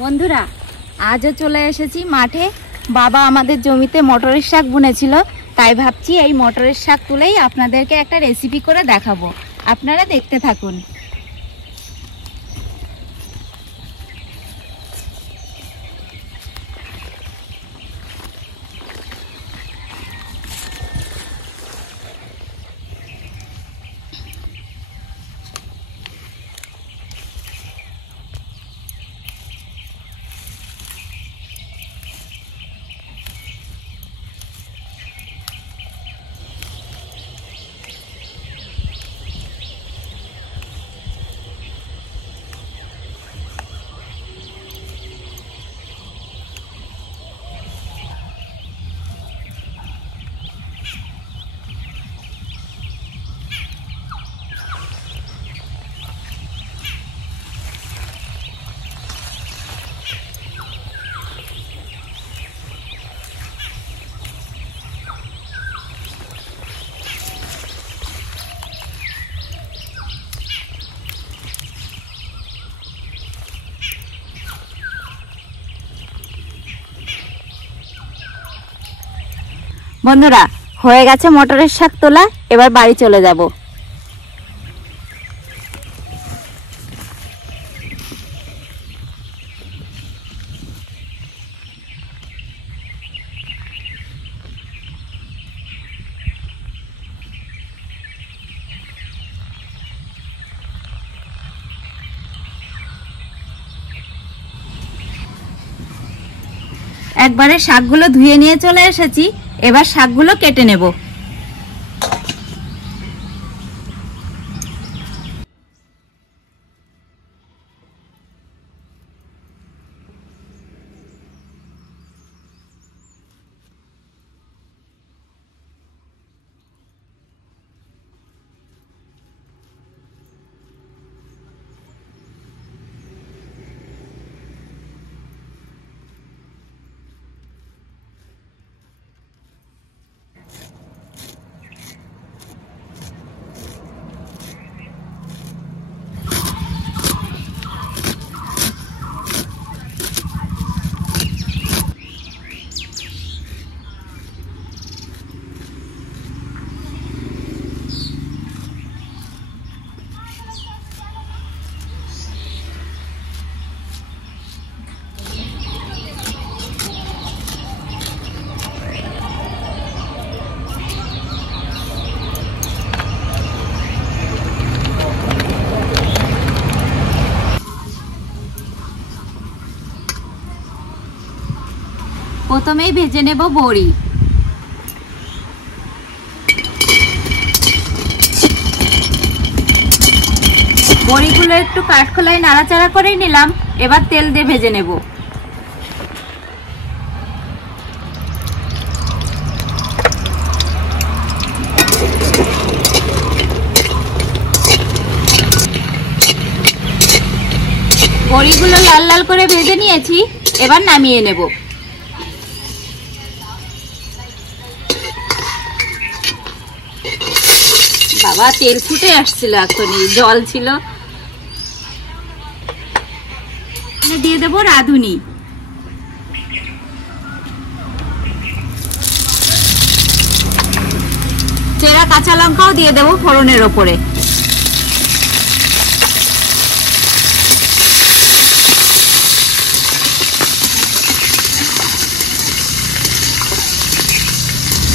বন্ধুরা আজও চলে এসেছি মাঠে। বাবা আমাদের জমিতে মটরের শাক বুনেছিল, তাই ভাবছি এই মটরের শাক তুলেই আপনাদেরকে একটা রেসিপি করে দেখাবো। আপনারা দেখতে থাকুন। বন্ধুরা হয়ে গেছে মটরের শাক তোলা, এবার বাড়ি চলে যাব। একবারে শাকগুলো ধুয়ে নিয়ে চলে এসেছি, এবার শাকগুলো কেটে নেব। প্রথমেই ভেজে নেব বড়ি। বড়িগুলো একটু কাঠখোলায় নাড়াচাড়া করেই নিলাম, এবার তেল দিয়ে ভেজে নেব। বড়িগুলো লাল লাল করে ভেজে নিয়েছি, এবার নামিয়ে নেব। বাবা তেল ফুটে আসছিল, এখনই জল ছিল। দিয়ে দেবো রাঁধুনি, চেরা কাঁচা লঙ্কাও দিয়ে দেবো ফোড়নের ওপরে।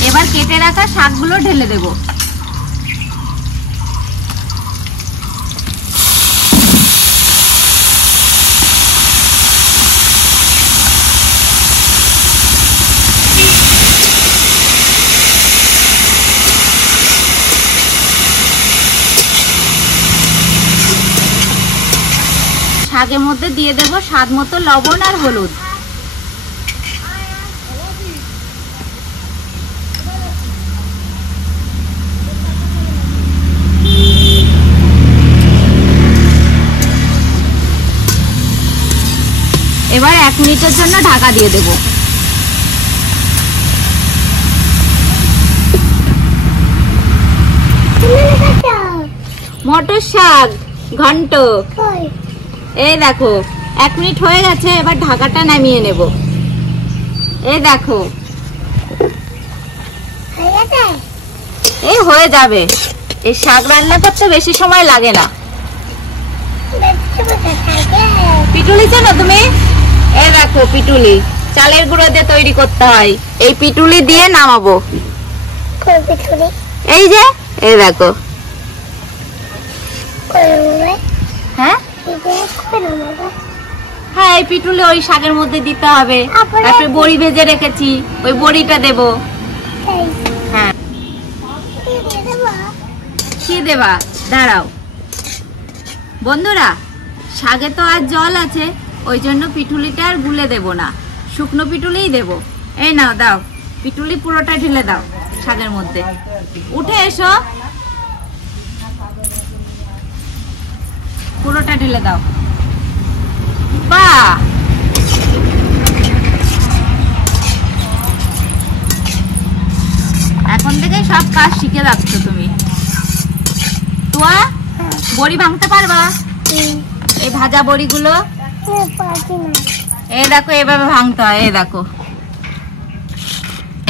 এবার কেটে রাখা শাকগুলো ঢেলে দেবো। শাকের মধ্যে দিয়ে দেব স্বাদ মতো লবণ আর হলুদ। এবার 1 মিনিটের জন্য ঢাকা দিয়ে দেব। মটর শাক ঘন্ট, এই দেখো 1 মিনিট হয়ে গেছে, এবার ঢাকাটা নামিয়ে নেব। এই দেখো, এই হয়ে যাবে। এই শাক রান্না করতে বেশি সময় লাগে না। পিটুলি চেনো তুমি? এই দেখো পিটুলি, চালের গুঁড়ো দিয়ে তৈরি করতে হয়। এই পিটুলি দিয়ে নামাবো। এই যে, এই দেখো। হ্যাঁ হ্যাঁ, এই পিটুলি ওই শাকের মধ্যে দিতে হবে। তারপরে বড়ি ভেজে রেখেছি, ওই বড়িটা দেব। হ্যাঁ, কি দেবা? দাঁড়াও বন্ধুরা, শাকে তো আর জল আছে, ওই জন্য পিটুলিটা আর গুলে দেব না, শুকনো পিটুলিই দেব। এই নাও, দাও পিটুলি পুরোটা ঢেলে দাও শাকের মধ্যে। উঠে এসো, পুরোটা ঢেলে দাও। বাহ, এখন থেকে সব কাজ শিখে যাচ্ছ তুমি। তোয়া, বড়ি ভাঙতে পারবা? এই ভাজা বড়িগুলো এই দেখো, এভাবে ভাঙতে হয়। এই দেখো,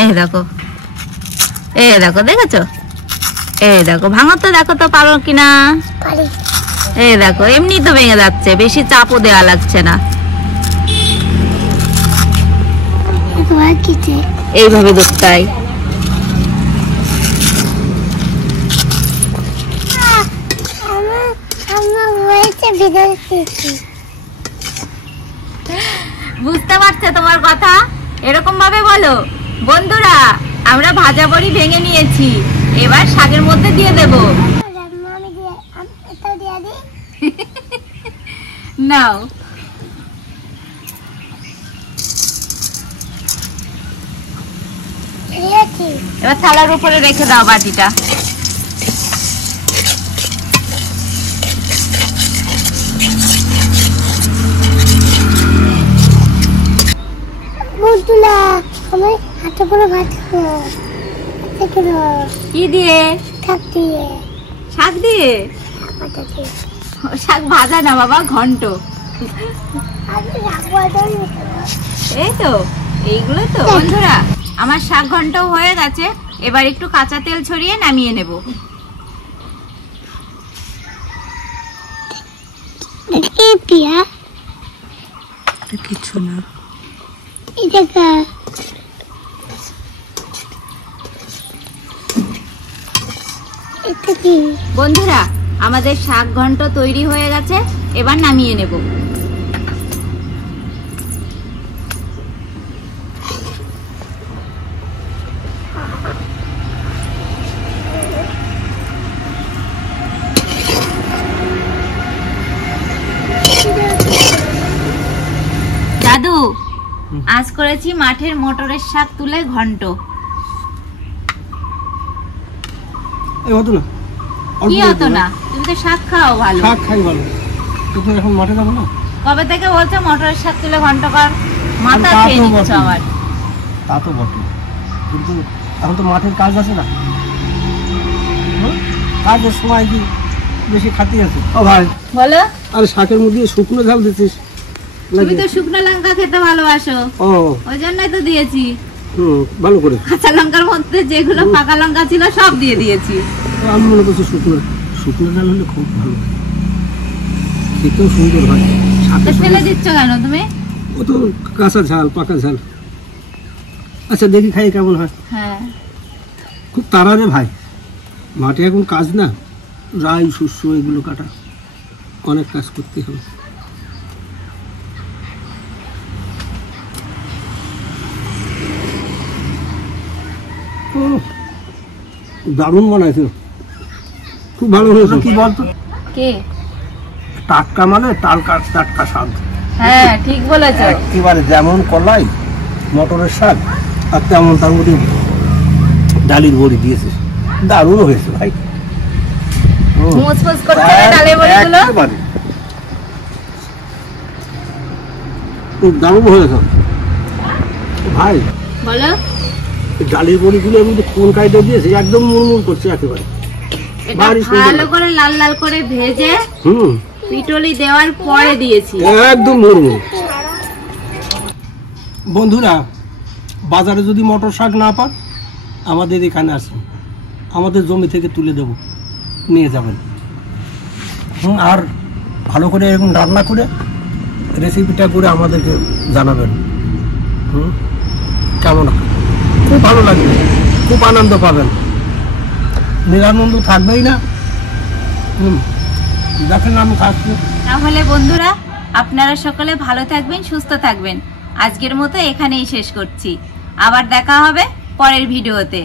এই দেখো, এই দেখো, দেখেছো? এই দেখো, ভাঙো তো, দেখো তো পারো কিনা। এই দেখো, এমনি তো ভেঙে যাচ্ছে, বেশি চাপও দেওয়া লাগছে না। এইভাবে দেখতে হয়। বুঝতে পারছে তোমার কথা, এরকম ভাবে বলো। বন্ধুরা, আমরা ভাজা বড়ি ভেঙে নিয়েছি, এবার শাকের মধ্যে দিয়ে দেব। নাও, এবার থালার উপরে রেখে দাও বাটিটা। কি দিয়ে? শাক দিয়ে? শাক ভাজা না বাবা, ঘন্ট। এই তো, এইগুলো তো। বন্ধুরা, আমার শাক ঘন্টও হয়ে গেছে, এবার একটু কাঁচা তেল ছড়িয়ে নামিয়ে নেব। কিছু না, বন্ধুরা, আমাদের শাক ঘন্ট তৈরি হয়ে গেছে, এবার নামিয়ে নেব। দাদু, আজ করেছি মাঠের মটরের শাক তুলে ঘন্ট। কি হতো না? তুমি তো শাক খাও ভালো। শাক খাই ভালো, কিন্তু এখন মাঠে যাবো না। কবে থেকে বলছো মটরের শাক তুলে ঘন্ট কর? মাথা খেয়ে নিচ্ছ আমার। তা তো বটে, কিন্তু এখন তো মাঠের কাজ আছে না, কাজের সময় কি বেশি খাতে আছে। ও ভাই বলো। আরে শাকের মধ্যে শুকনো ঝাল দিছিস? তুমি তো শুকনো লঙ্কা খেতে ভালোবাসো, ওই জন্যই তো দিয়েছি। ভালো করে কাঁচা লঙ্কার মধ্যে যেগুলো পাকা লঙ্কা ছিল সব দিয়ে দিয়েছি। আমি মনে করছি শুকনো শুকনো ঝাল হলে খুব ভালো, খেতেও সুন্দর হয়। ফেলে দিচ্ছ কেন তুমি? ও তো কাঁচা ঝাল, পাকা ঝাল। আচ্ছা দেখি খাই কেমন হয়। হ্যাঁ, খুব তাড়া রে ভাই, মাঠে এখন কাজ না, রাই শস্য এগুলো কাটা, অনেক কাজ করতে হবে। দারুণ বানাইছে, খুব ভালো হয়েছে। কি বলতো, কে টাটকা মানে টাটকা স্বাদ। হ্যাঁ, ঠিক বলেছো। একেবারে যেমন কলাই মটরের শাক, আর তেমন তার মধ্যে ডালির বড়ি দিয়েছে, দারুণ হয়েছে ভাই। মুচমুচ করছে না ডালের বড়িগুলো? দারুণ হয়েছে ভাই। বলো। ডালের বড়িগুলো আমি কোন কায়দা দিয়েছে, একদম মুড়মুড় করছে একেবারে। ভালো করে লাল লাল করে ভেজে পিটলি দেওয়ার পরে দিয়েছি। একদম মুড়মুড়। বন্ধুরা, বাজারে যদি মটর শাক না পান, আমাদের এখানে আসুন, আমাদের জমি থেকে তুলে দেব, নিয়ে যাবেন। আর ভালো করে এরকম রান্না করে রেসিপিটা করে আমাদেরকে জানাবেন। কেমন, খুব ভালো লাগবে, খুব আনন্দ পাবেন, নিরানন্দ থাকবেই না। দেখেন আমি খাচ্ছি। তাহলে বন্ধুরা, আপনারা সকলে ভালো থাকবেন, সুস্থ থাকবেন। আজকের মতো এখানেই শেষ করছি। আবার দেখা হবে পরের ভিডিওতে।